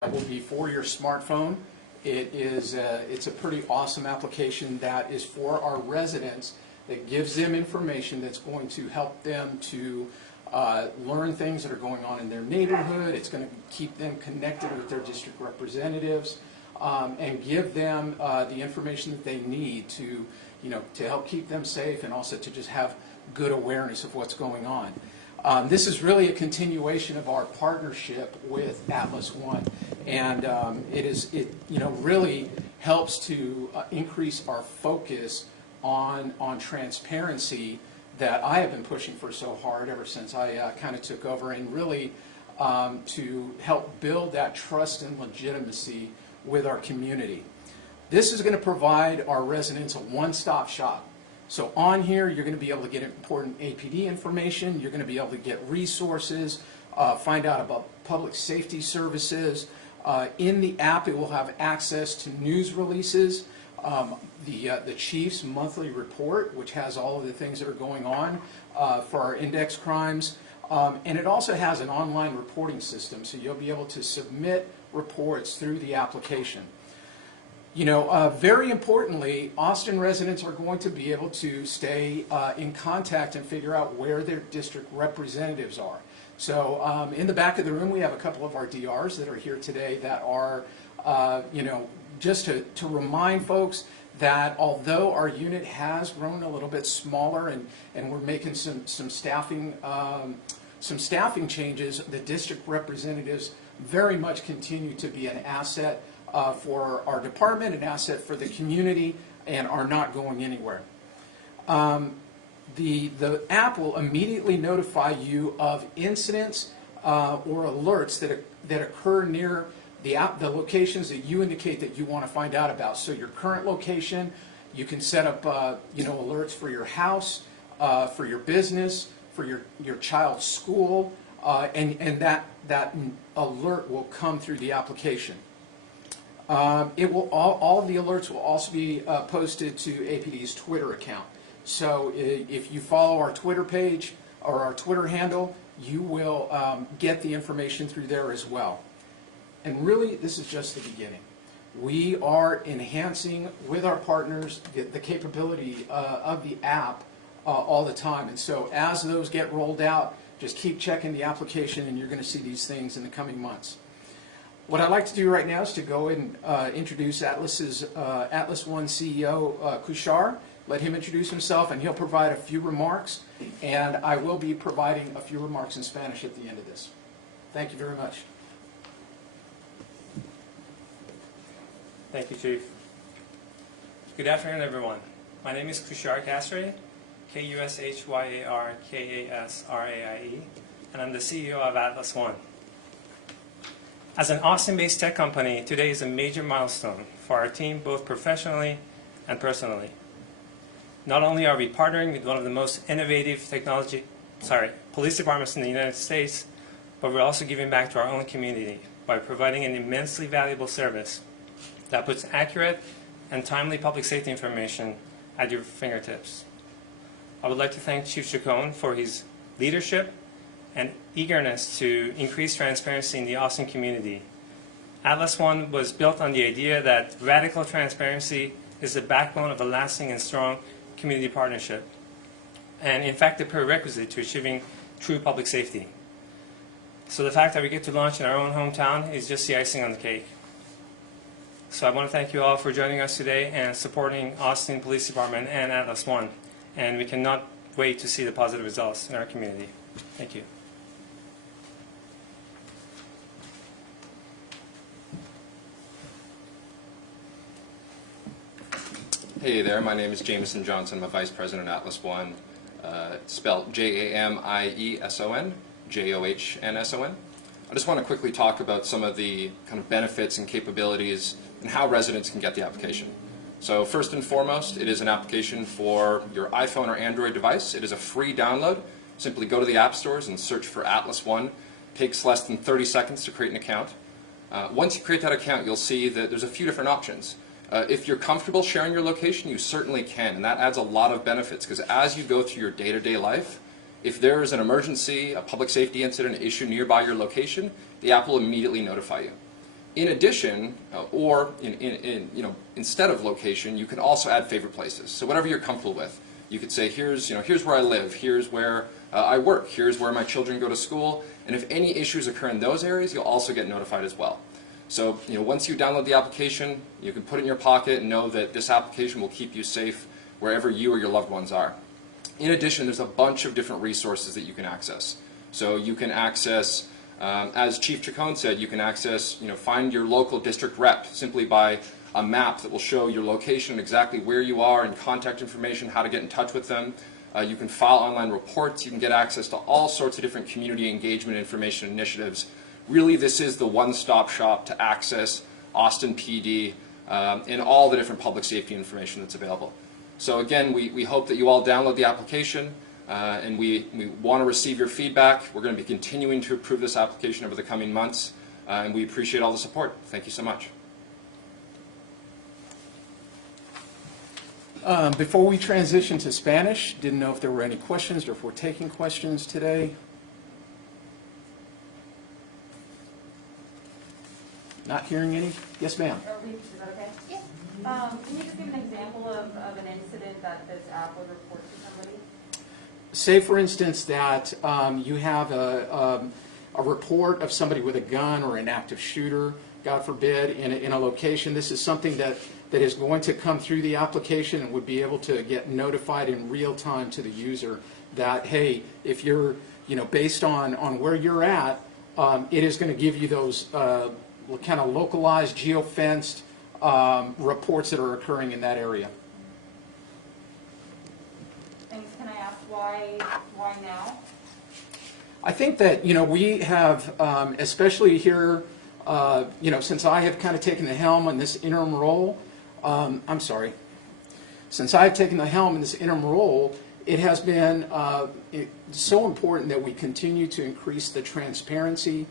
That will be for your smartphone. It's a pretty awesome application that is for our residents that gives them information that's going to help them to learn things that are going on in their neighborhood. It's going to keep them connected with their district representatives and give them the information that they need to, to help keep them safe and also to just have good awareness of what's going on. This is really a continuation of our partnership with Atlas One, and it really helps to increase our focus on transparency that I have been pushing for so hard ever since I kind of took over, and really to help build that trust and legitimacy with our community. This is going to provide our residents a one-stop shop. So on here, you're going to be able to get important APD information, you're going to be able to get resources, find out about public safety services. In the app, it will have access to news releases, the Chief's monthly report, which has all of the things that are going on for our index crimes. And it also has an online reporting system, so you'll be able to submit reports through the application. Very importantly, Austin residents are going to be able to stay in contact and figure out where their district representatives are. So in the back of the room, we have a couple of our DRs that are here today that are, just to remind folks that although our unit has grown a little bit smaller and we're making some staffing changes, the district representatives very much continue to be an asset for our department, an asset for the community, and are not going anywhere. The app will immediately notify you of incidents or alerts that occur near the locations that you indicate that you want to find out about. So your current location, you can set up alerts for your house, for your business, for your child's school, and that alert will come through the application. All of the alerts will also be posted to APD's Twitter account. So if you follow our Twitter page or our Twitter handle, you will get the information through there as well. And really, this is just the beginning. We are enhancing with our partners the capability of the app all the time. And so as those get rolled out, just keep checking the application and you're going to see these things in the coming months. What I'd like to do right now is to go and introduce Atlas One CEO, Kushar. Let him introduce himself, and he'll provide a few remarks, and I will be providing a few remarks in Spanish at the end of this. Thank you very much. Thank you, Chief. Good afternoon, everyone. My name is Kushar Kasrae, Kushyaarkasraie, and I'm the CEO of Atlas One. As an Austin-based tech company, today is a major milestone for our team, both professionally and personally. Not only are we partnering with one of the most innovative police departments in the United States, but we're also giving back to our own community by providing an immensely valuable service that puts accurate and timely public safety information at your fingertips. I would like to thank Chief Chacon for his leadership and eagerness to increase transparency in the Austin community. Atlas One was built on the idea that radical transparency is the backbone of a lasting and strong community partnership, and in fact the prerequisite to achieving true public safety. So the fact that we get to launch in our own hometown is just the icing on the cake. So I want to thank you all for joining us today and supporting Austin Police Department and Atlas One, and we cannot wait to see the positive results in our community. Thank you. Hey there, my name is Jameson Johnson. I'm a Vice President at Atlas One, spelled Jamieson, Johnsson. I just want to quickly talk about some of the kind of benefits and capabilities and how residents can get the application. So first and foremost, it is an application for your iPhone or Android device. It is a free download. Simply go to the app stores and search for Atlas One. It takes less than 30 seconds to create an account. Once you create that account, you'll see that there's a few different options. If you're comfortable sharing your location, you certainly can, and that adds a lot of benefits because as you go through your day-to-day life, if there is an emergency, a public safety incident, issue nearby your location, the app will immediately notify you. In addition, or instead of location, you can also add favorite places. So whatever you're comfortable with. You could say, here's where I live, here's where I work, here's where my children go to school, and if any issues occur in those areas, you'll also get notified as well. So once you download the application, you can put it in your pocket and know that this application will keep you safe wherever you or your loved ones are. In addition, there's a bunch of different resources that you can access. So you can access, as Chief Chacon said, you can access, find your local district rep simply by a map that will show your location, exactly where you are, and contact information, how to get in touch with them. You can file online reports. You can get access to all sorts of different community engagement information initiatives. Really, this is the one-stop shop to access Austin PD and all the different public safety information that's available. So again, we hope that you all download the application, and we want to receive your feedback. We're going to be continuing to improve this application over the coming months, and we appreciate all the support. Thank you so much. Before we transition to Spanish, didn't know if there were any questions or if we're taking questions today. Not hearing any? Yes, ma'am. Is that okay? Yeah. Can you just give an example of an incident that this app would report to somebody? Say, for instance, that you have a report of somebody with a gun or an active shooter, God forbid, in a location. This is something that is going to come through the application and would be able to get notified in real time to the user that, hey, if you're, based on where you're at, it is going to give you those kind of localized, geofenced reports that are occurring in that area. And can I ask why now? I think that, we have, especially here, since I have kind of taken the helm on this interim role, since I've taken the helm in this interim role, it has been so important that we continue to increase the transparency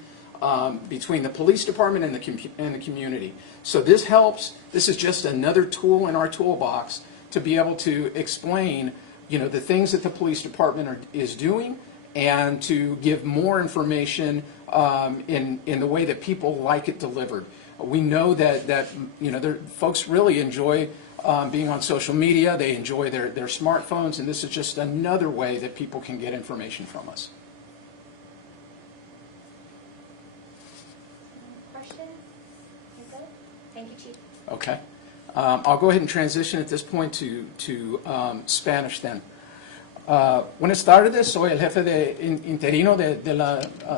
between the police department and the community. So this helps. This is just another tool in our toolbox to be able to explain, the things that the police department is doing, and to give more information in the way that people like it delivered. We know that folks really enjoy being on social media. They enjoy their smartphones, and this is just another way that people can get information from us. Questions? You good? Thank you, Chief. Okay. I'll go ahead and transition at this point to Spanish then. Buenas tardes, soy el jefe interino del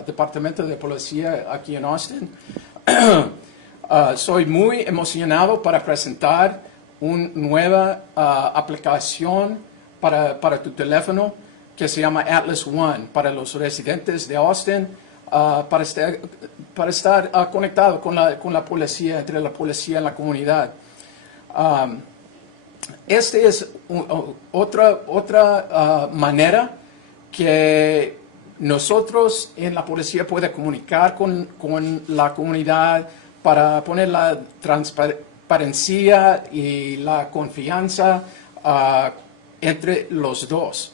Departamento de Policía aquí en Austin. Soy muy emocionado para presentar una nueva aplicación para tu teléfono que se llama Atlas One para los residentes de Austin, para estar conectado con la policía, entre la policía y la comunidad. Esta es otra manera que nosotros en la policía puede comunicar con la comunidad para poner la transparencia y la confianza entre los dos.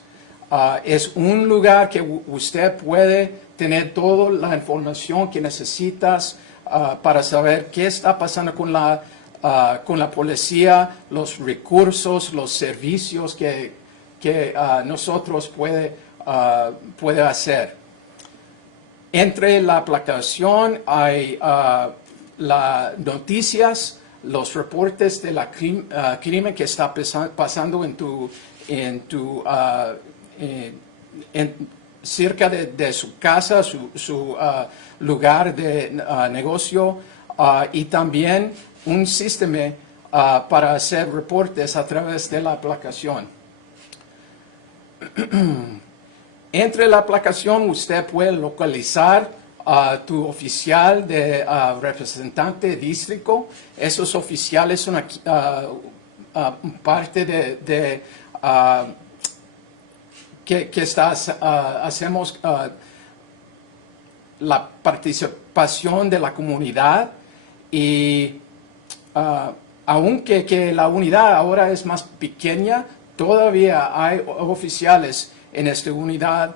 Es un lugar que usted puede tener toda la información que necesitas para saber qué está pasando con la policía, los recursos, los servicios que nosotros puede hacer. Entre la aplicación hay las noticias, los reportes de la crimen que está pasando cerca de su casa, su lugar de negocio, y también un sistema para hacer reportes a través de la aplicación. Entre la aplicación usted puede localizar tu oficial de representante distrito. Esos oficiales son parte de que hacemos la participación de la comunidad, y aunque que la unidad ahora es más pequeña, todavía hay oficiales en esta unidad.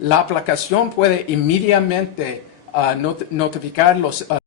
La aplicación puede inmediatamente notificar los